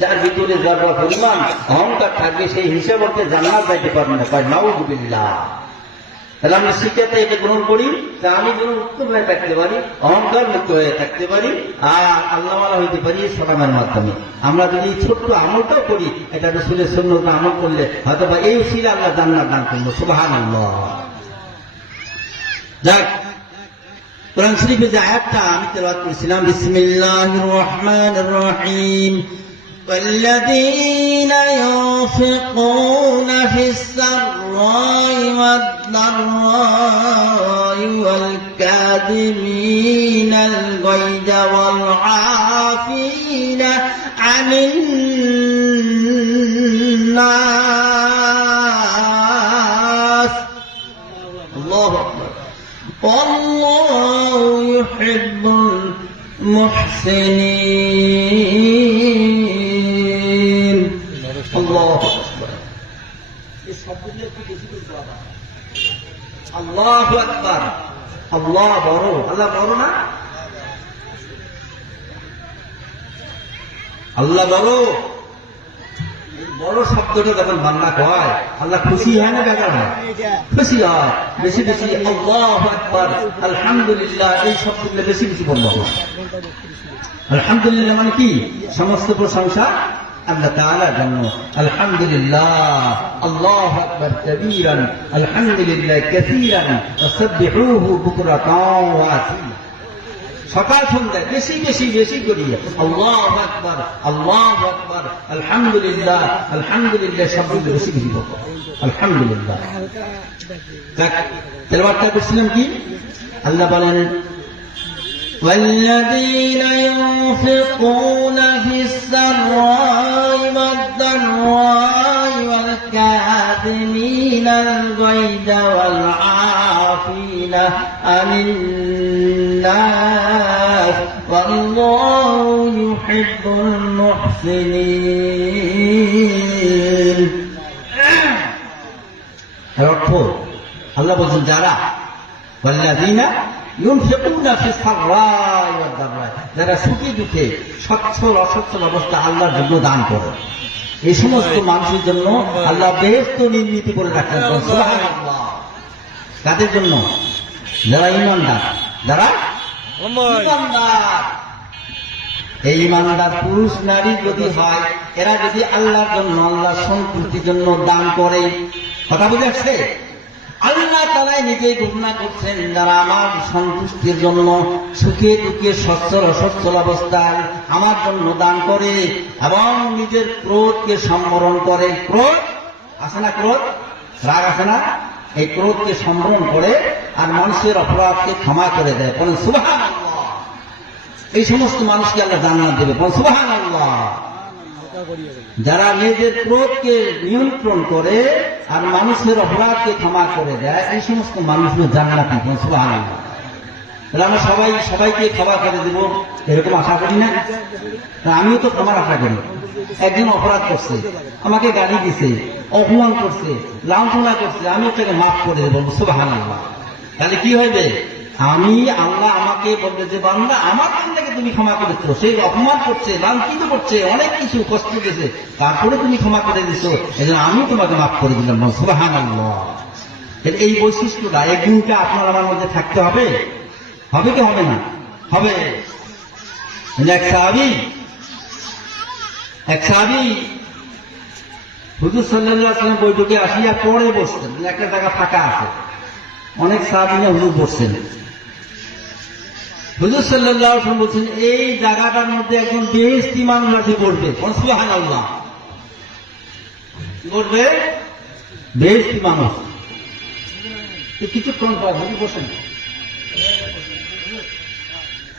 যার ভিতরে যারা পরিমাণ অহংকার থাকবে সেই হিসাব করতে জান্নাত যাইতে পারবে না। কয় নাউযুবিল্লাহ। তাহলে আমরা শিক্ষাতে এটা গ্রহণ করি, তা আমি যেন উত্তম হয়ে থাকতে পারি, অহংকার মুক্ত হয়ে থাকতে পারি, আর আল্লাহওয়ালা হইতে পারি সালামের মাধ্যমে। আমরা যদি ছোট্ট আমলটাও করি, এটা রাসূলের সুন্নাত আমল করলে হয়তো বা এই উসিলা আল্লাহ জান্নাত দান করলো। সুবহানাল্লাহ। যাক, কোরআন শরীফে যে আয়াতটা আমি তেলাওয়াত করেছিলাম, বিসমিল্লাহির রহমানির রহিম, والذين ينفقون في السراء والضراء والكاظمين الغيظ والعافين عن الناس الله أكبر والله يحب المحسنين الله أكبر الله أكبر الله বড়, আল্লাহ বড় না? আল্লাহ বড়। বড় শব্দটা যখন বাংলা কয় আল্লাহ খুশি হয় না বেকার হয়? খুশি হয়। বেশি বেশি আল্লাহু আকবার, আলহামদুলিল্লাহ এই শব্দগুলো বেশি বেশি বলবো। আলহামদুলিল্লাহ মানে কি? সমস্ত প্রশংসা আল্লাহ তাআলার জন্য। আলহামদুলিল্লাহ, আল্লাহু আকবার কাবীরান, আলহামদুলিল্লাহ কাসীরান, ওয়াসাব্বিহুহু বুকরাতান ওয়া আসীলা। সকাল সন্ধ্যায় বেশি বেশি বেশি করি আল্লাহু আকবার, আল্লাহু আকবার, আলহামদুলিল্লাহ, আলহামদুলিল্লাহ শব্দ বেশি বেশি বলবো। আলহামদুলিল্লাহ। তেলাওয়াতটা করছিলাম কি? আল্লাহ বলেন, والذين ينفقون في السراء والضراء والكاظمين الغيظ والعافين عن الناس والله يحب المحسنين। আল্লাহ বলছেন যারা والذين ينفقون في السراء والضراء, যারা সুখে দুঃখে সচ্ছল অসচ্ছল অবস্থা আল্লাহর জন্য দান করে, এই সমস্ত মানুষের জন্য আল্লাহ বেহেশত নির্মিত করে রাখেন। সুবহানাল্লাহ। কাদের জন্য? যারা ঈমানদার। যারা ঈমানদার। এই ঈমানদার পুরুষ নারী যদি হয়, এরা যদি আল্লাহর জন্য, আল্লাহর সন্তুষ্টির জন্য দান করে, কথা বুঝে আসছে? আল্লাহ তাআলা নিজেই ঘোষণা করছেন, যারা আমার সন্তুষ্টির জন্য সুখে দুঃখে সচ্ছল অসচ্ছল অবস্থায় আমার জন্য দান করে এবং নিজের ক্রোধকে সম্বরণ করে। ক্রোধ আছে না? ক্রোধ, রাগ আছে না? এই ক্রোধকে সম্বরণ করে আর মানুষের অপরাধকে ক্ষমা করে দেয়। বলেন সুবহানাল্লাহ। এই সমস্ত মানুষকে আল্লাহ জান্নাত দেবে। বলেন সুবহানাল্লাহ। যারা নিজের ক্রোধকে নিয়ন্ত্রণ করে আর মানুষের অপরাধকে ক্ষমা করে দেয়, এই সমস্ত মানুষগুলো জান্নাতি। সুবহানাল্লাহ। তাহলে আমরা সবাইকে ক্ষমা করে দেব এরকম আশা করি না? আমিও তো ক্ষমার আশা করি। একজন অপরাধ করছে, আমাকে গালি দিছে, অপমান করছে, লাঞ্ছনা করছে, আমি তাকে মাফ করে দেবো। সুবহানাল্লাহ। তাহলে কি হইবে? আমি আল্লাহ আমাকে বলবে যে বান্দা আমার বান্দাকে তুমি ক্ষমা করেছো, সেই অপমান করছে, লাঞ্ছিত করছে, অনেক কিছু কষ্ট দিয়েছে, তারপরে তুমি ক্ষমা করে দিছো, এই জন্য আমি তোমাকে মাফ করে দিলাম। সুবহানাল্লাহ। এই বৈশিষ্ট্যটা, এই গুণটা আপনার আমার মধ্যে থাকতে হবে। হবে কি হবে না? হবে। এক সাহাবী হুজুর সাল্লাল্লাহু আলাইহি ওয়াসাল্লাম বৈঠকে আসিয়া পরে বসতেন। একটা জায়গা ফাঁকা আছে, অনেক সাহাবী নিয়ে হুজুর বসছেন। হুজুর সাল্লাল্লাহু আলাইহি ওয়াসাল্লাম বলছেন, এই জায়গাটার মধ্যে একজন বেহেশতি মানুষ আছে বসবে। সুবহানাল্লাহ। বসবে বেহেশতি মানুষ। কিছুক্ষণ পর হুজুর বসেন,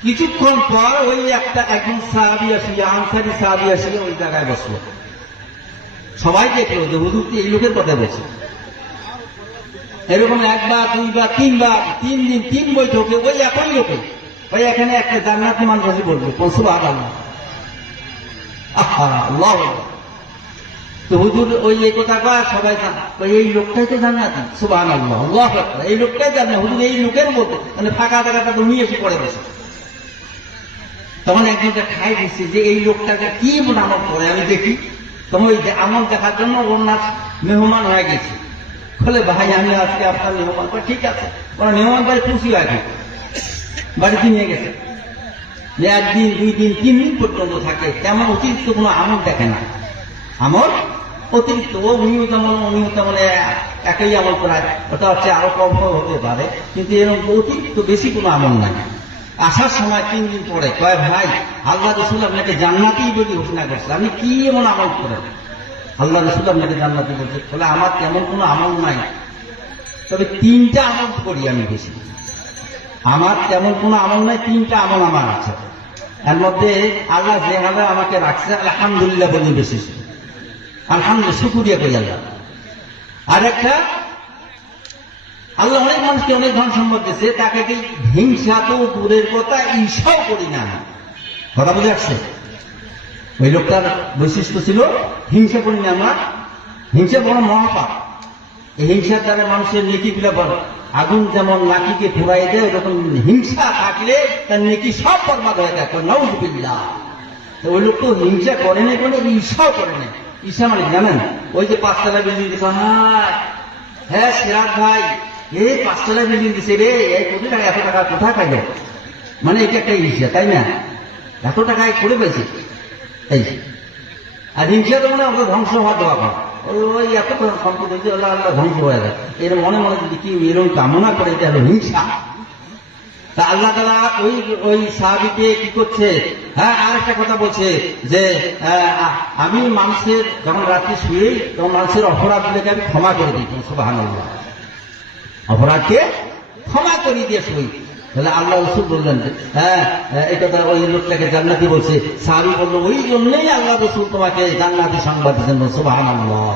কিছুক্ষণ পর ওই একজন সাহাবী আসিয়া, আনসারী সাহাবী আসিয়া ওই জায়গায় বসলো। সবাই দেখলো যে হুজুর এই লোকের কথা বলছে। এরকম একবার, দুইবার, তিনবার, 3 দিন 3 বৈঠকে ওই একই লোকে, ওই এখানে একটা জান্নাতি মানুষ আসি বলবে। সুবহানাল্লাহ। আল্লাহু আকবার। তো হুজুর ওই এই কথা কয়, সবাই এই লোকটাই তো জান্নাতি। সুবহানাল্লাহ। আল্লাহু আকবার। এই লোকটাই জান্নাতি। হুজুর এই লোকের মধ্যে মানে ফাঁকা জায়গাটা তো নিয়ে এসে পড়ে বসে। তখন একজনকে খাই দিচ্ছে যে এই লোকটাকে কি এমন আমল করে আমি দেখি। তখন ওই আমল দেখার জন্য ওর না মেহমান হয়ে গেছে। বলে ভাই আমি আজকে আপনার মেহমান। ঠিক আছে, ওরা মেহমান ভাই খুশি আগে বাড়িতে নিয়ে গেছে। যে একদিন 2 দিন 3 দিন পর্যন্ত থাকে, তেমন অতিরিক্ত কোনো আমল দেখে না। আমল অতিরিক্ত ও নিয়মিত আমল অনিয়মিত আমলে একই আমল করায়, ওটা হচ্ছে আরো কম হতে পারে, কিন্তু এরকম অতিরিক্ত বেশি কোনো আমল নাই। আসার সময় 3 দিন পরে কয় ভাই আল্লাহ রসুল আপনাকে জান্নাতি বলে ঘোষণা করছে, আপনি কি এমন আমল করেন? আল্লাহ রসুল আপনাকে জান্নাতি বলছে। বলে আমার তেমন কোনো আমল নাই, তবে 3টা আমল করি আমি বেশি। আমার তেমন কোনো আমল নাই, 3টা আমল আমার আছে। এর মধ্যে আল্লাহ যেভাবে আমাকে রাখছে আলহামদুলিল্লাহ বলি বেশি, আলহামদুলিল্লাহ শুকরিয়া করি আল্লাহ। আর একটা, আল্লাহ অনেক মানুষকে অনেক ধন সম্পদ দিয়েছে, তাকে হিংসা তো দূরের কথা, ঈর্ষাও করি না। কথা বুঝে আসছে? ওই লোকটার বৈশিষ্ট্য ছিল হিংসা করি না আমরা। হিংসা বড় মহাপাপ। এই হিংসার দ্বারা মানুষের নেকিগুলো বড়, আগুন যেমন নাকিকে পুরাই দেয়, ওরকম হিংসা থাকলে তার নেকি সব বরবাদ হয়ে যায়। নাউযুবিল্লাহ। তো ওই লোক তো হিংসা করে না, কোনো ঈর্ষাও করে না। ঈর্ষা মানে জানেন, ওই যে 5তলা বিল্ডিং দিচ্ছে, হ্যাঁ সিরাজ ভাই এই 5তলা বিল্ডিং দিচ্ছে রে, এই কোটি টাকা 100 টাকা কোথায় পাইল, মানে এটা একটা ঈর্ষা, তাই না? 100 টাকায় করে পেয়েছে এই। আর হিংসা তো মানে আমাদের ধ্বংস হওয়ার দোয়া করে, ওই এত সম্পদ হয়েছে আল্লাহ আল্লাহ ধ্বংস হয়ে যায়। এর মনে মনে যদি কি এরকম কামনা করে, এটা হলো হিংসা। তা আল্লাহ তাআলা ওই সাহাবীকে কি করছে, হ্যাঁ আর একটা কথা বলছে যে আমি মানুষের যখন রাত্রে শুয়ে তখন মানুষের অপরাধগুলোকে আমি ক্ষমা করে দিই। সুবহানাল্লাহ, অপরাধকে ক্ষমা করে দিয়ে শুই। তাহলে আল্লাহ রসুল বললেন হ্যাঁ এই কথা, ওই লোকটাকে জান্নাতি বলছে। সাহাবী বললো ওই জন্যই আল্লাহ রসুল তোমাকে জান্নাতি সংবাদ দিচ্ছেন। সুবহানাল্লাহ,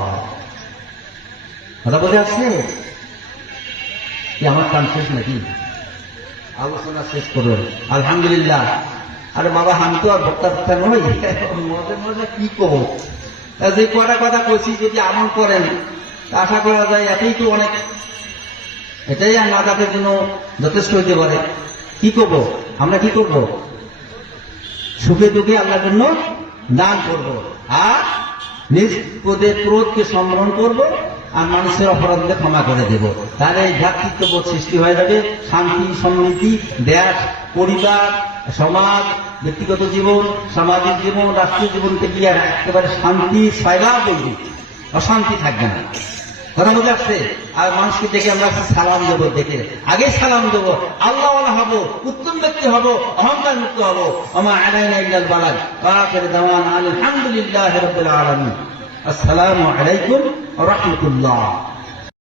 কথা বলে আসছে কি? আমার কান শেষ নাকি? আলোচনা শেষ করবেন আলহামদুলিল্লাহ। আরে বাবা আমি তো আর বক্তা নই, মজা মজা কি করবো, যে কটা কথা কইছি যদি আমল করেন আশা করা যায় এতেই তো অনেক, এটাই আর নাজাতের জন্য যথেষ্ট হইতে পারে। কি করব আমরা, কি করব? সুখে দুঃখে আল্লাহর জন্য দান করব, আর নিজ ক্রোধকে সম্বরণ করব, আর মানুষের অপরাধকে ক্ষমা করে দেব। তাহলে এই ভ্রাতৃত্ববোধ সৃষ্টি হয়ে যাবে, শান্তি সমৃদ্ধি, দেশ পরিবার সমাজ ব্যক্তিগত জীবন সামাজিক জীবন রাষ্ট্রীয় জীবনকে গিয়ে একেবারে শান্তি সাইলা বলবি, অশান্তি থাকবে না। কথা বুঝে আসছে? আর মানুষকে দেখে আমরা সালাম দেবো, দেখে আগে সালাম দেবো, আল্লাহ হবো, উত্তম ব্যক্তি হবো, অহংকার মুক্ত হবো। আমা আলাইনা ইল্লাল বালাগ, আখির দাওয়ানা আলহামদুলিল্লাহি রাব্বিল আলামিন। আসসালামু আলাইকুম ওয়া রাহমাতুল্লাহ।